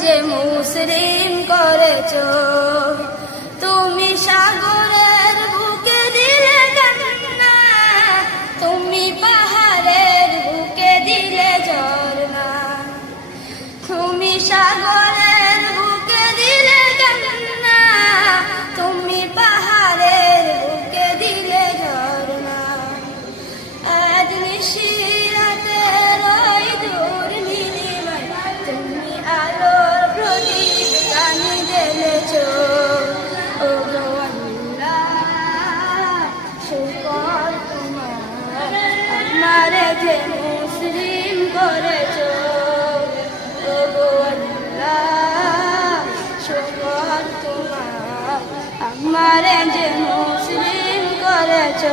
যে মুসলিম করেছো। তুমি সাগরের বুকে দিলে কান্না, তুমি পাহাড়ের বুকে দিলে ঝরনা। তুমি সাগরের বুকে দিলে কান্না, তুমি পাহাড়ের বুকে দিলে ঝরনা। আজ নিশিরাতের ওই দূর নীলিমায় তুমি আলোর প্রদীপ টানি জ্বেলেছো। ওগো আল্লাহ, শুকর তোমার, আমারে যে মুসলিম করেছো। ওগো আল্লাহ, শুকর তোমার, আমারে যে মুসলিম করেছো।